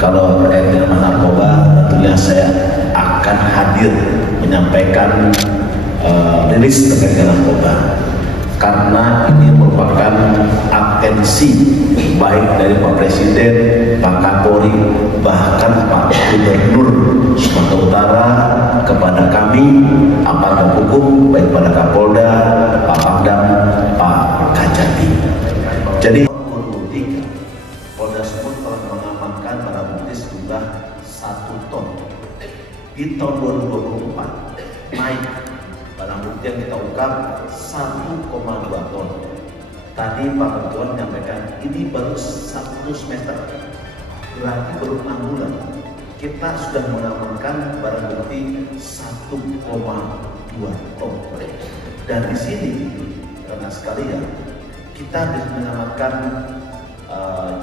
Kalau terkait dengan narkoba, tentunya saya akan hadir menyampaikan rilis terkait dengan narkoba, karena ini merupakan atensi baik dari Pak Presiden, Pak Kapolri, bahkan Pak Gubernur Sumatera Utara kepada kami aparat hukum, baik pada Kapolda, Pak Pangdam, Pak Kajati. Jadi Polda Sumut telah mengamankan barang bukti sejumlah 1 ton. Di tahun 2024 naik barang bukti yang kita ungkap 1,2 ton. Tadi Pak Ketua menyampaikan ini baru 1 semester, berarti baru 6 bulan kita sudah mengamankan barang bukti 1,2 ton. Dan di sini karena sekalian kita bisa mengamankan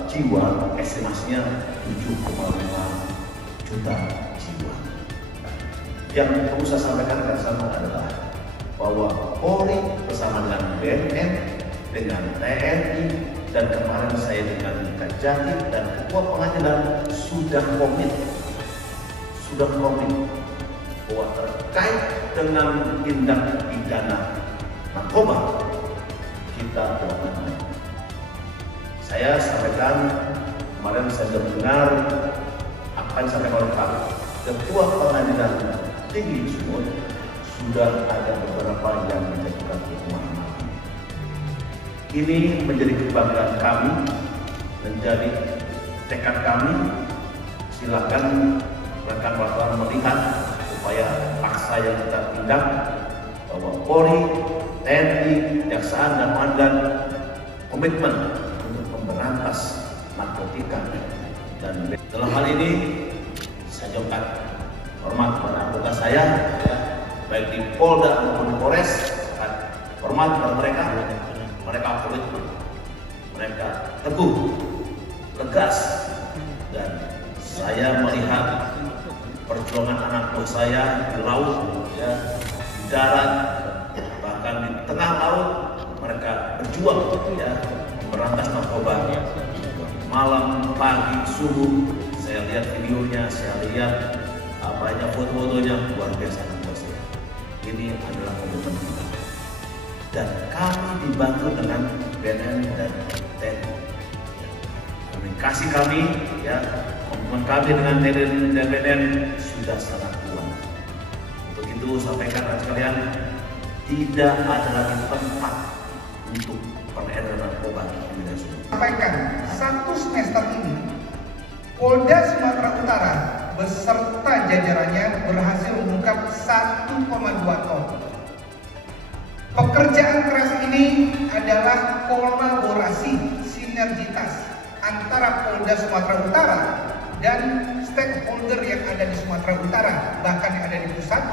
jiwa, estimasinya 7,5 juta jiwa. Yang perlu saya sampaikan ke sana adalah bahwa Polri bersama dengan BNN, dengan TNI, dan kemarin saya dengan Kajati dan Ketua Pengadilan sudah komit bahwa terkait dengan tindak pidana narkoba kita telah. Saya sampaikan kemarin, saya sudah mendengar apa yang disampaikan oleh Pak Ketua Pengadilan Tinggi Sumut, sudah ada beberapa yang menjatuhkan hukuman mati. Ini menjadi kebanggaan kami, menjadi tekad kami. Silakan rekan wartawan melihat upaya paksa yang kita tindak, bahwa Polri, TNI, Kejaksaan dan Pengadilan komitmen untuk memberantas narkotika. Dan dalam hal ini saya ucapkan hormat kepada anggota saya, baik di Polda maupun di Polres, hormat kepada mereka komitmen, mereka teguh, tegas, dan saya melihat perjuangan anak buah saya di laut, di darat, bahkan di tengah laut, mereka berjuang memberantas narkoba. Malam, pagi, subuh, saya lihat videonya, saya lihat banyak foto-fotonya, luar biasa buat saya. Ini adalah komitmen kita. Dan kami dibantu dengan BNN dan TNI. Komunikasi kami, komitmen kami dengan TNI dan BNN sudah sangat kuat. Untuk itu sampaikan kepada sekalian, tidak ada lagi tempat untuk peredaran narkoba di Wilayah Sumut. Sampaikan 1 semester ini Polda Sumatera Utara beserta jajarannya berhasil mengungkap 1,2 ton. Pekerjaan keras ini adalah kolaborasi sinergitas antara Polda Sumatera Utara dan stakeholder yang ada di Sumatera Utara, bahkan yang ada di pusat,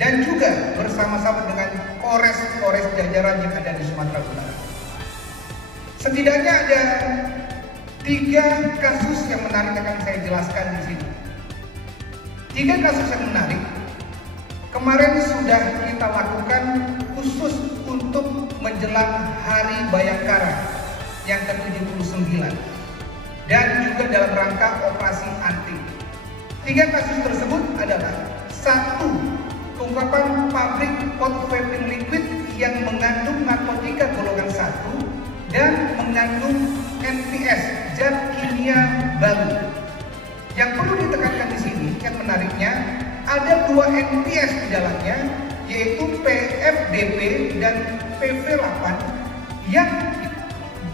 dan juga bersama-sama dengan Polres jajaran yang ada di Sumatera Utara. Setidaknya ada 3 kasus yang menarik akan saya jelaskan di sini. 3 kasus yang menarik kemarin sudah kita lakukan khusus untuk menjelang Hari Bayangkara yang ke-79 dan juga dalam rangka operasi anti. 3 kasus tersebut adalah: 1, pengungkapan pabrik pot vaping liquid yang mengandung narkotika golongan 1 dan mengandung NPS, zat kimia baru. Yang perlu ditekankan di sini, yang menariknya, ada 2 NPS di dalamnya, yaitu PFDP dan PV8 yang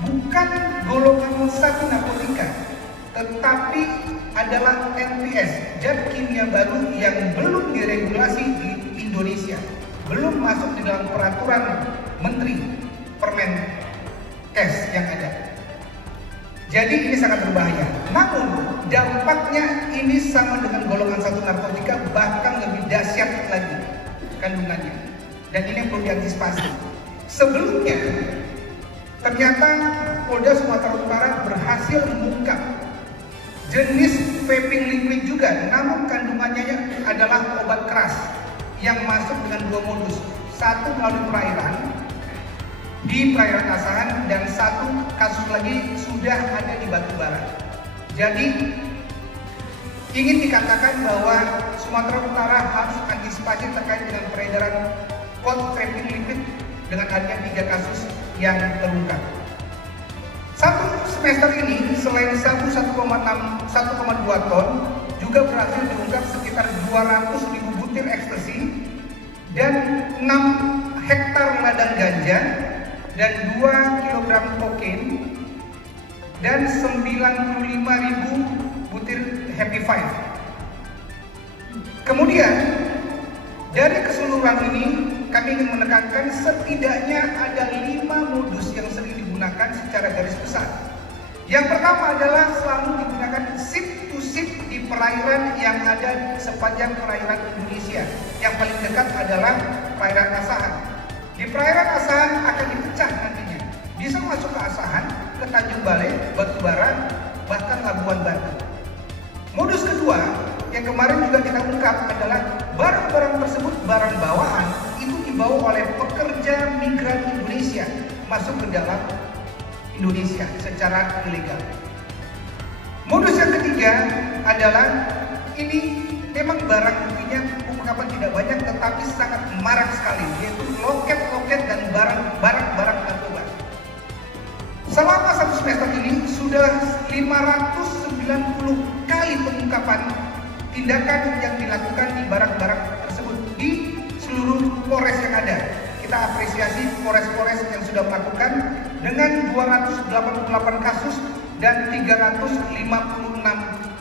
bukan golongan 1 narkotika, tetapi adalah NPS, zat kimia baru yang belum diregulasi di Indonesia, belum masuk di dalam peraturan Menteri Permenkes yang ada. Jadi ini sangat berbahaya. Namun dampaknya ini sama dengan golongan 1 narkotika, bahkan lebih dahsyat lagi kandungannya. Dan ini yang perlu diantisipasi. Sebelumnya ternyata Polda Sumatera Utara berhasil mengungkap jenis vaping liquid juga, namun kandungannya adalah obat keras yang masuk dengan 2 modus. 1 melalui perairan di perairan Asahan, dan 1 kasus lagi sudah ada di Batubara. Jadi ingin dikatakan bahwa Sumatera Utara harus antisipasi terkait dengan peredaran cold trapping liquid dengan adanya 3 kasus yang terungkap. Satu semester ini selain sabu 1,2 ton juga berhasil diungkap sekitar 200.000 butir ekstasi dan 6 hektar ladang ganja dan 2 kg kokain dan 95.000 butir Happy Five. Kemudian dari keseluruhan ini kami ingin menekankan setidaknya ada 5 modus yang sering digunakan secara garis besar. Yang pertama adalah selalu digunakan ship to ship di perairan yang ada sepanjang perairan Indonesia. Yang paling dekat adalah perairan Asahan. Di perairan Asahan akan dipecah nantinya. Bisa masuk ke Asahan, ke Tanjung Balai, Batubara, bahkan Labuan Batu. Modus kedua yang kemarin juga kita ungkap adalah barang-barang tersebut, barang bawaan itu dibawa oleh pekerja migran Indonesia masuk ke dalam Indonesia secara ilegal. Modus yang ketiga adalah ini memang barang buktinya ungkapan tidak banyak tetapi sangat marak sekali, yaitu loket-loket dan barang-barang narkoba. Selama 1 semester ini sudah 590 kali pengungkapan tindakan yang dilakukan di barang-barang tersebut di seluruh polres yang ada. Kita apresiasi polres-polres yang sudah melakukan dengan 288 kasus dan 356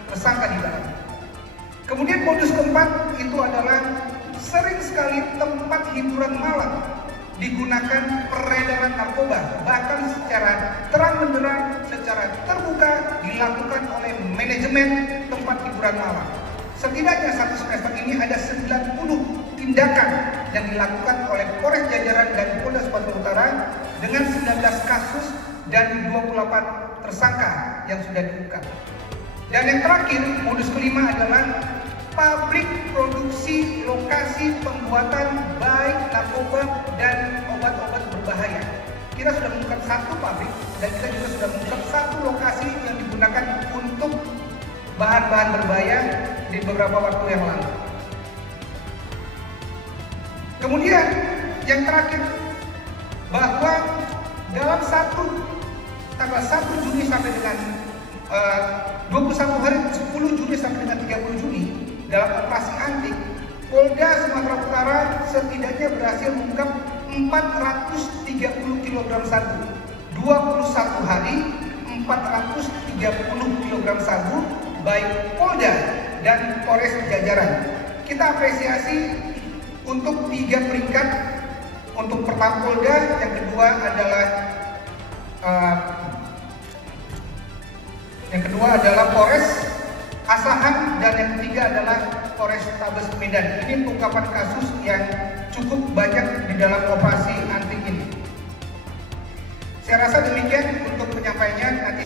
tersangka di dalamnya. Kemudian modus keempat itu adalah sering sekali tempat hiburan malam digunakan peredaran narkoba, bahkan secara terang-benderang, secara terbuka dilakukan oleh manajemen tempat hiburan malam. Setidaknya 1 semester ini ada 90 tindakan yang dilakukan oleh Polres Jajaran dan Polda Sumatera Utara dengan 19 kasus dan 28 tersangka yang sudah diungkap. Dan yang terakhir, modus kelima adalah pabrik produksi lokasi pembuatan baik narkoba dan obat-obat berbahaya. Kita sudah mengungkap 1 pabrik dan kita juga sudah mengungkap 1 lokasi yang digunakan untuk bahan-bahan berbahaya di beberapa waktu yang lalu. Kemudian yang terakhir, bahwa dalam tanggal 1 Juni sampai dengan 21 hari 10 Juni sampai dengan 30 Juni dalam operasi antik, Polda Sumatera Utara setidaknya berhasil mengungkap 430 kg sabu. 21 hari 430 kg sabu baik Polda dan Polres Jajaran. Kita apresiasi untuk 3 peringkat. Untuk pertama Polda, yang kedua adalah Polres Asahan, dan yang ketiga adalah Polres Tabes Medan. Ini pengungkapan kasus yang cukup banyak di dalam operasi antik ini. Saya rasa demikian untuk penyampaiannya. Nanti